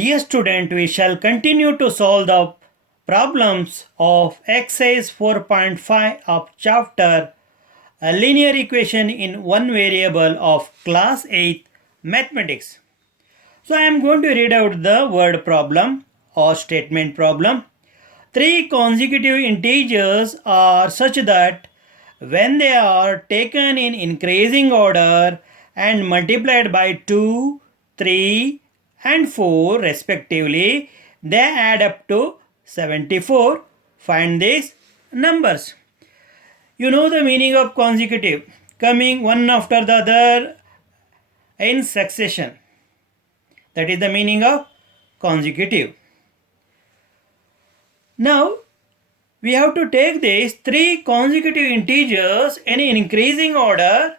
Dear student, we shall continue to solve the problems of exercise 4.5 of chapter a linear equation in one variable of class 8 mathematics. So I am going to read out the word problem or statement problem. Three consecutive integers are such that when they are taken in increasing order and multiplied by 2, 3 and 4 respectively, they add up to 74. Find these numbers. You know the meaning of consecutive, coming one after the other in succession. That is the meaning of consecutive. Now, we have to take these three consecutive integers in increasing order.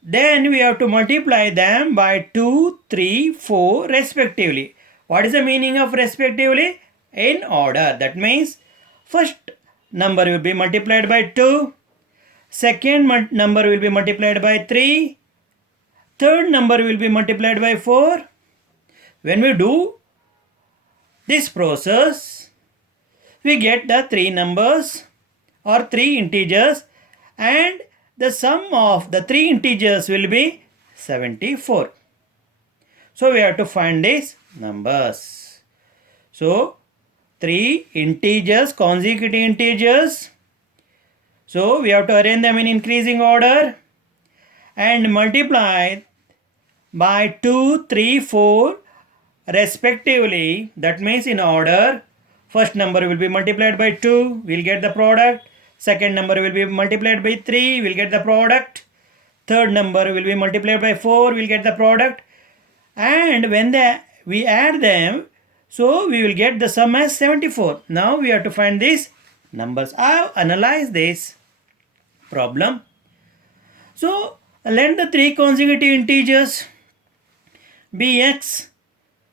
Then we have to multiply them by 2, 3, 4 respectively. What is the meaning of respectively? In order. That means first number will be multiplied by 2. Second number will be multiplied by 3. Third number will be multiplied by 4. When we do this process, we get the three numbers or three integers, and the sum of the three integers will be 74. So we have to find these numbers. So three integers, consecutive integers. So we have to arrange them in increasing order and multiply by 2, 3, 4 respectively. That means in order. First number will be multiplied by 2, we'll get the product. Second number will be multiplied by 3, we'll get the product. Third number will be multiplied by 4, we'll get the product. And when we add them, so we will get the sum as 74. Now we have to find these numbers. I have analyzed this problem. So let the three consecutive integers be x,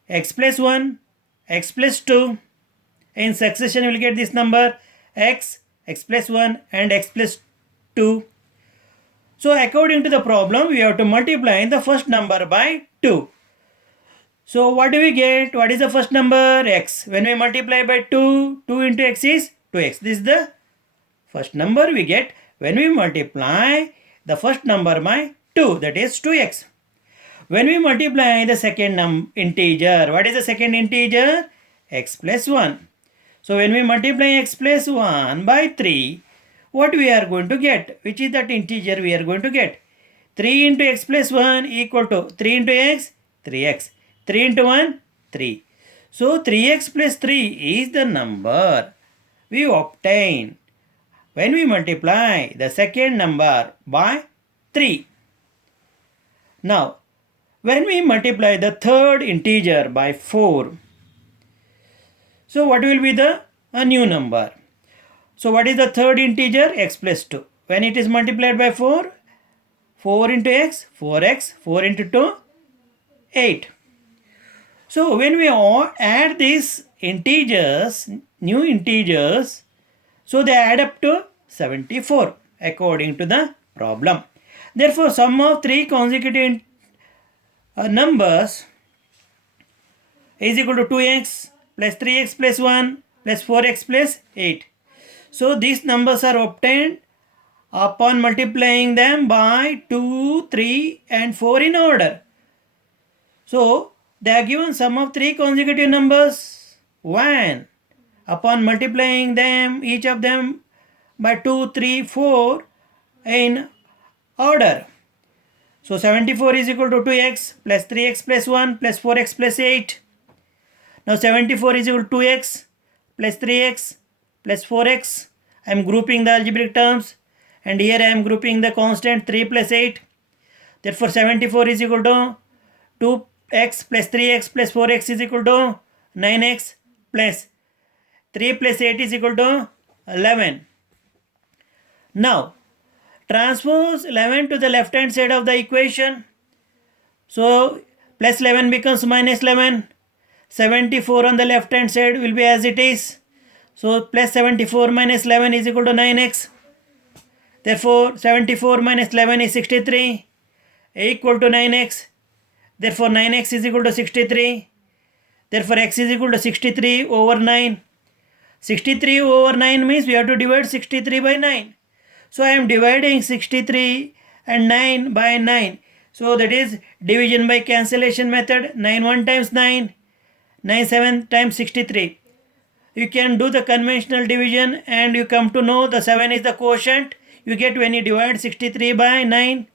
x plus 1, x plus 2. In succession, we will get this number x, x plus 1 and x plus 2. So according to the problem, we have to multiply the first number by 2. So what do we get? What is the first number? X. When we multiply by 2, 2 into x is 2x. This is the first number we get when we multiply the first number by 2, that is 2x. When we multiply the second integer, what is the second integer? X plus 1. So when we multiply x plus 1 by 3, what we are going to get? Which is that integer we are going to get? 3 into x plus 1 equal to 3 into x, 3x. 3 into 1, 3. So 3x plus 3 is the number we obtain when we multiply the second number by 3. Now, when we multiply the third integer by 4, so what will be a new number? So what is the third integer? X plus 2. When it is multiplied by 4, 4 into x, 4x, 4 into 2, 8. So when we add these integers, new integers, so they add up to 74 according to the problem. Therefore, sum of three consecutive numbers is equal to 2x plus 3x plus 1 plus 4x plus 8. So these numbers are obtained upon multiplying them by 2, 3 and 4 in order. So they are given sum of three consecutive numbers when upon multiplying them, each of them by 2, 3, 4 in order. So 74 is equal to 2x plus 3x plus 1 plus 4x plus 8. Now 74 is equal to 2x plus 3x plus 4x. I am grouping the algebraic terms, and here I am grouping the constant 3 plus 8. Therefore 74 is equal to 2x plus 3x plus 4x is equal to 9x plus 3 plus 8 is equal to 11. Now transpose 11 to the left hand side of the equation. So plus 11 becomes minus 11. 74 on the left hand side will be as it is. So plus 74 minus 11 is equal to 9x. Therefore 74 minus 11 is 63 equal to 9x. Therefore 9x is equal to 63. Therefore, x is equal to 63 over 9. 63 over 9 means we have to divide 63 by 9. So, I am dividing 63 and 9 by 9. So, that is division by cancellation method. 9 1 times 9. 9 7 times 63. You can do the conventional division and you come to know the 7 is the quotient you get when you divide 63 by 9,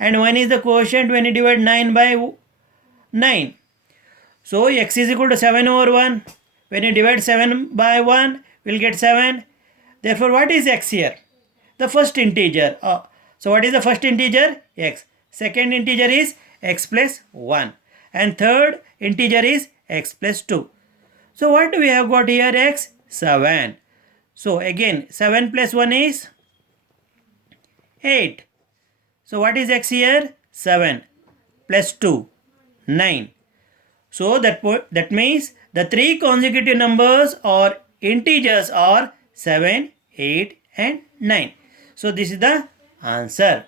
and 1 is the quotient when you divide 9 by 9. So x is equal to 7 over 1. When you divide 7 by 1, we will get 7. Therefore, what is x here? The first integer. So what is the first integer? X. Second integer is x plus 1. And third integer is x plus 2. So what do we have got here? X, 7. So again, 7 plus 1 is 8. So what is x here? 7 plus 2, 9. So that means the three consecutive numbers or integers are 7, 8 and 9. So this is the answer.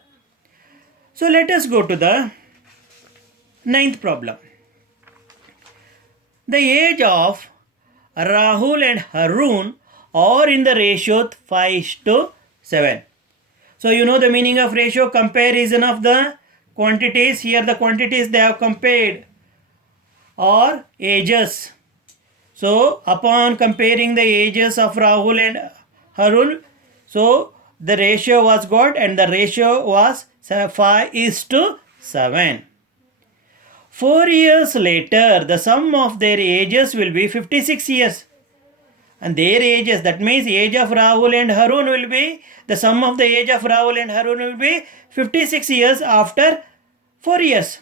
So let us go to the ninth problem. The age of Rahul and Harun are in the ratio 5:7. So you know the meaning of ratio, comparison of the quantities. Here the quantities they have compared are ages. So upon comparing the ages of Rahul and Harun, so the ratio was got and the ratio was 5:7. 4 years later, the sum of their ages will be 56 years. And their ages, that means age of Rahul and Harun will be, the sum of the age of Rahul and Harun will be 56 years after 4 years.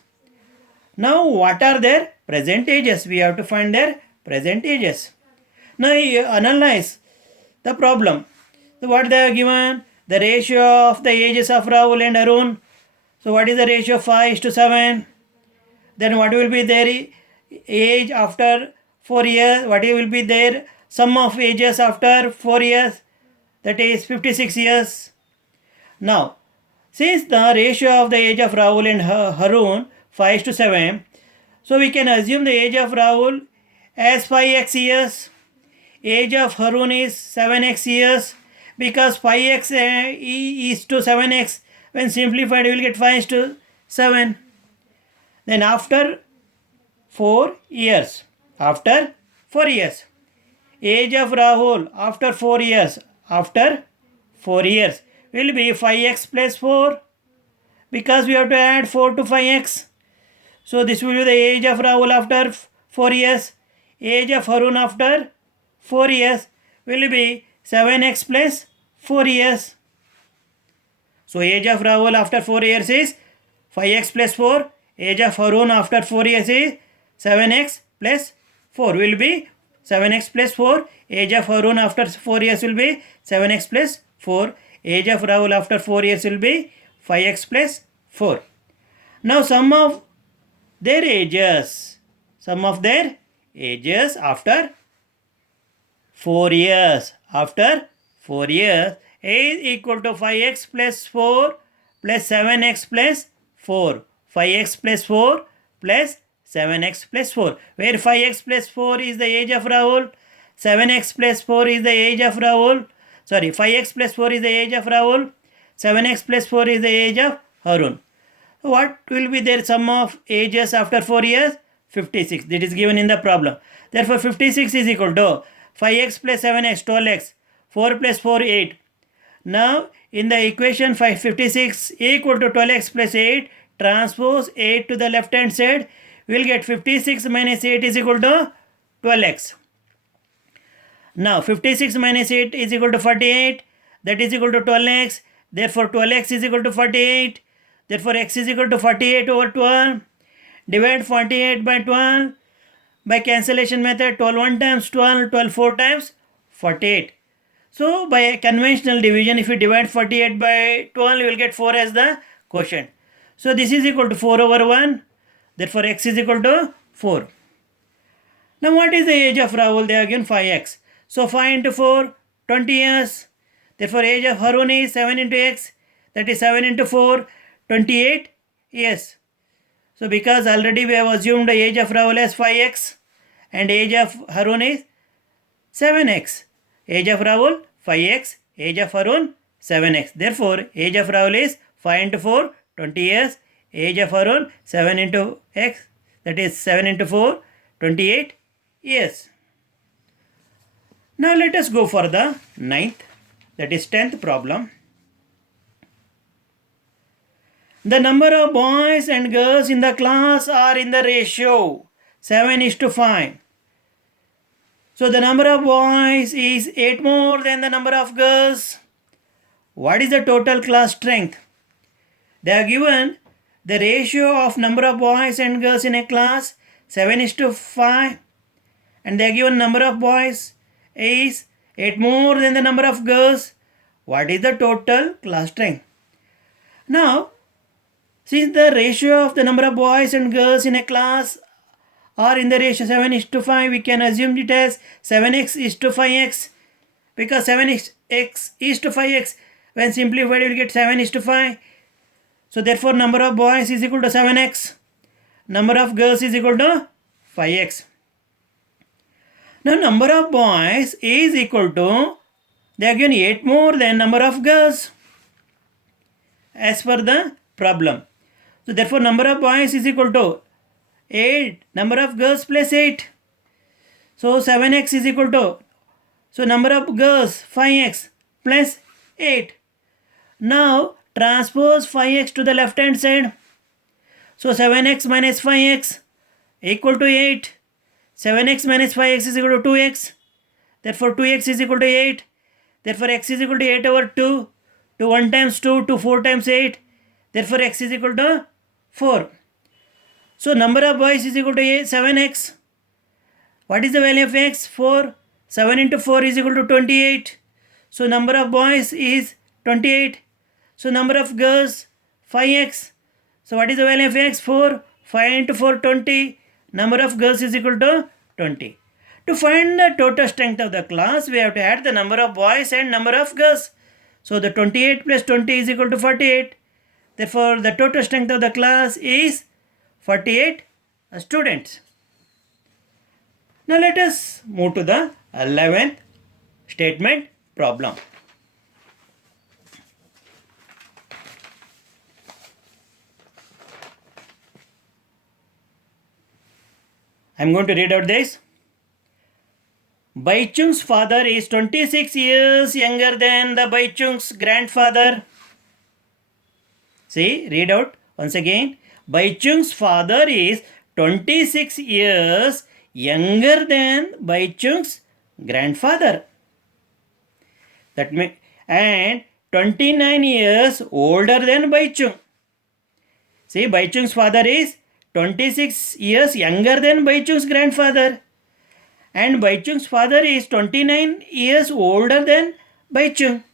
Now what are their present ages? We have to find their present ages. Now analyze the problem. So what they have given? The ratio of the ages of Rahul and Harun. So what is the ratio? 5:7. Then what will be their age after 4 years? What will be their sum of ages after 4 years? That is 56 years. Now, since the ratio of the age of Rahul and Harun 5:7, so we can assume the age of Rahul as 5x years. Age of Harun is 7x years, because 5x is to 7x. When simplified, we will get 5:7. Then after 4 years, age of Rahul after 4 years, will be 5x plus 4, because we have to add 4 to 5x. So this will be the age of Rahul after 4 years. Age of Harun after 4 years will be 7x plus 4 years. So age of Rahul after 4 years is 5x plus 4. Age of Harun after 4 years is 7x plus 4 will be 7x plus 4. Age of Harun after 4 years will be 7x plus 4. Age of Rahul after 4 years will be 5x plus 4. Now sum of their ages after 4 years. After 4 years is equal to 5x plus 4 plus 7x plus 4. 5x plus 4 plus 7x plus 4. Where 5x plus 4 is the age of Rahul, 7x plus 4 is the age of Rahul. 5x plus 4 is the age of Rahul, 7x plus 4 is the age of Harun. What will be their sum of ages after 4 years? 56. That is given in the problem. Therefore, 56 is equal to 5x plus 7x, 12x, 4 plus 4, 8. Now, in the equation 56 equal to 12x plus 8, transpose 8 to the left hand side, we will get 56 minus 8 is equal to 12x. Now 56 minus 8 is equal to 48, that is equal to 12x. Therefore 12x is equal to 48. Therefore x is equal to 48 over 12. Divide 48 by 12 by cancellation method. 12 1 times 12, 12 4 times 48. So by conventional division, if you divide 48 by 12, you will get 4 as the quotient. So this is equal to 4 over 1. Therefore x is equal to 4. Now what is the age of Rahul? They are given 5x. So 5 into 4, 20 years. Therefore age of Harun is 7 into x. That is 7 into 4, 28 years. So because already we have assumed the age of Rahul as 5x and age of Harun is 7x. Age of Rahul 5x, age of Harun 7x. Therefore, age of Rahul is 5 into 4, 20 years. Age of Harun 7 into x, that is 7 into 4, 28 years. Now let us go for the 9th, that is 10th problem. The number of boys and girls in the class are in the ratio 7:5. So the number of boys is 8 more than the number of girls. What is the total class strength? They are given the ratio of number of boys and girls in a class 7:5, and they are given number of boys is 8 more than the number of girls. What is the total class strength? Now, since the ratio of the number of boys and girls in a class are in the ratio 7:5, we can assume it as 7x is to 5x, because 7x is to 5x. When simplified, we will get 7:5. So therefore, number of boys is equal to 7x. Number of girls is equal to 5x. Now, number of boys is equal to, they are given 8 more than number of girls as per the problem. So therefore, number of boys is equal to 8, number of girls plus 8. So 7x is equal to, so number of girls 5x plus 8. Now transpose 5x to the left hand side. So 7x minus 5x equal to 8. 7x minus 5x is equal to 2x. Therefore 2x is equal to 8. Therefore x is equal to 8 over 2. To 1 times 2 to 4 times 8. Therefore x is equal to 4. So number of boys is equal to 7x. What is the value of x? 4. 7 into 4 is equal to 28. So number of boys is 28. So number of girls 5x. So what is the value of x? 4. 5 into 4, 20. Number of girls is equal to 20. To find the total strength of the class, we have to add the number of boys and number of girls. So the 28 plus 20 is equal to 48. Therefore, the total strength of the class is 48 students. Now let us move to the 11th statement problem. I am going to read out this. Baichung's father is 26 years younger than the Baichung's grandfather. See, read out once again. Baichung's father is 26 years younger than Baichung's grandfather. And 29 years older than Baichung. See, Baichung's father is 26 years younger than Baichung's grandfather. And Baichung's father is 29 years older than Baichung.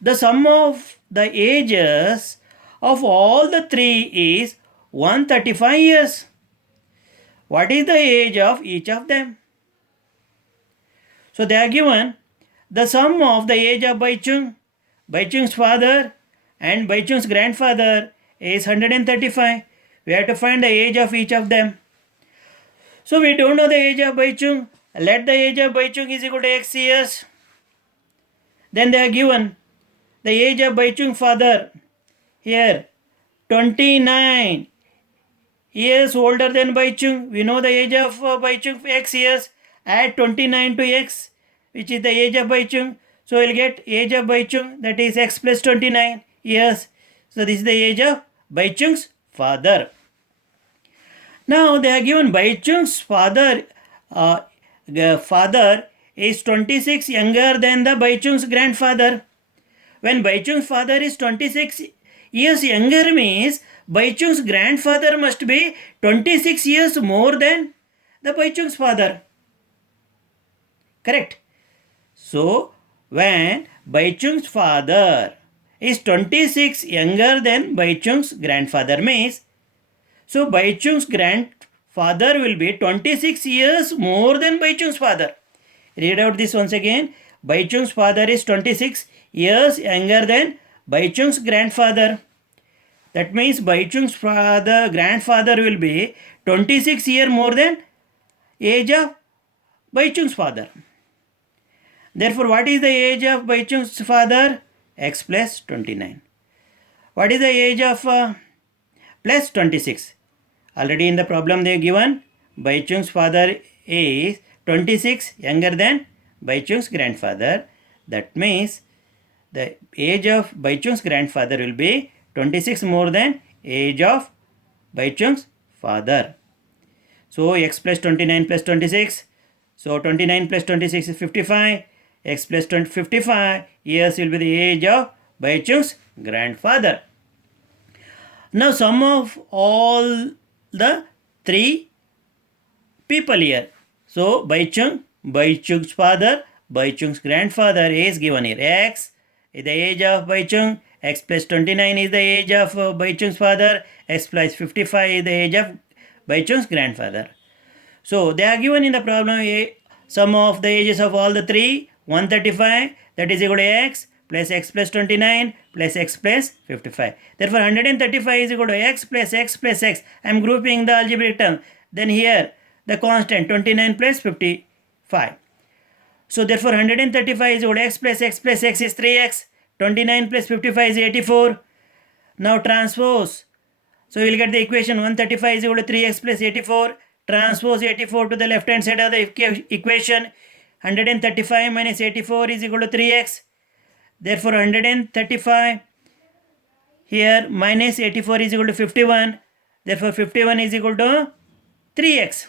The sum of the ages of all the three is 135 years. What is the age of each of them? So they are given the sum of the age of Baichung, Baichung's father and Baichung's grandfather is 135. We have to find the age of each of them. So we don't know the age of Baichung. Let the age of Baichung is equal to x years. Then they are given the age of Baichung's father. Here 29 years older than Baichung. We know the age of Baichung x years. Add 29 to x, which is the age of Baichung. So we'll get age of Baichung, that is x plus 29 years. So this is the age of Baichung's father. Now they are given Baichung's father is 26 younger than the Baichung's grandfather. When Baichung's father is 26 years younger means Baichung's grandfather must be 26 years more than the Baichung's father. Correct? So when Baichung's father is 26 younger than Baichung's grandfather means, so Baichung's grandfather will be 26 years more than Baichung's father. Read out this once again. Baichung's father is 26 years younger than Baichung's grandfather. That means Baichung's grandfather will be 26 years more than age of Baichung's father. Therefore, what is the age of Baichung's father? X plus 29. What is the age of plus 26? Already in the problem they are given, Baichung's father is 26 younger than Baichung's grandfather. That means the age of Baichung's grandfather will be 26 more than age of Baichung's father. So x plus 29 plus 26. So 29 plus 26 is 55. X plus 55 years will be the age of Baichung's grandfather. Now sum of all the three people here. So Baichung's father, Baichung's grandfather is given here. X is the age of Baichung. X plus 29 is the age of Baichung's father. X plus 55 is the age of Baichung's grandfather. So they are given in the problem a sum of the ages of all the three, 135, that is equal to x plus 29 plus x plus 55. Therefore 135 is equal to x plus x plus x. I am grouping the algebraic term. Then here the constant 29 plus 55. So therefore 135 is equal to x plus x is 3x. 29 plus 55 is 84. Now transpose. So we will get the equation 135 is equal to 3x plus 84. Transpose 84 to the left hand side of the equation. 135 minus 84 is equal to 3x. Therefore 135 here minus 84 is equal to 51. Therefore 51 is equal to 3x.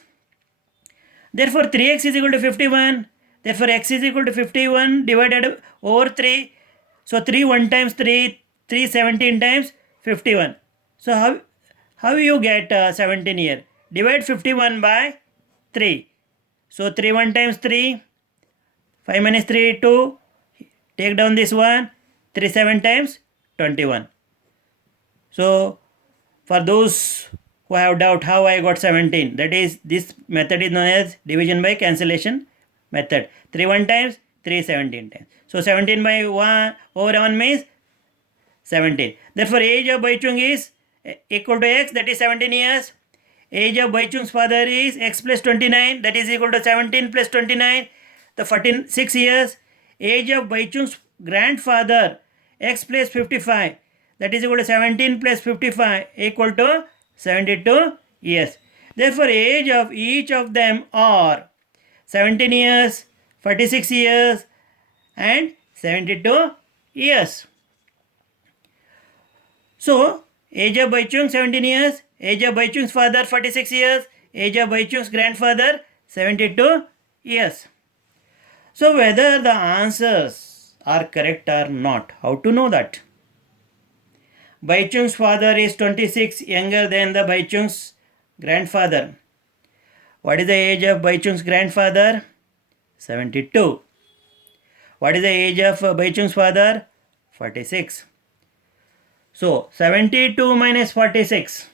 Therefore 3x is equal to 51. Therefore x is equal to 51 divided over 3. So 3 1 times 3, 3 17 times 51. So how you get 17 here? Divide 51 by 3. So 3 1 times 3. 5 minus 3 2. Take down this one. 3 7 times 21. So for those who have doubt how I got 17, that is, this method is known as division by cancellation method. 3 1 times, 3 17 times. So 17 by 1 over 1 means 17. Therefore age of Baichung is equal to x, that is 17 years. Age of Baichung's father is x plus 29, that is equal to 17 plus 29, the 46 years. Age of Baichung's grandfather, x plus 55, that is equal to 17 plus 55 equal to 72 years. Therefore age of each of them are 17 years, 46 years and 72 years. So age of Baichung 17 years, age of Baichung's father 46 years, age of Baichung's grandfather 72 years. So whether the answers are correct or not, how to know that? Baichung's father is 26 younger than the Baichung's grandfather. What is the age of Baichung's grandfather? 72. What is the age of Baichung's father? 46. So 72 minus 46.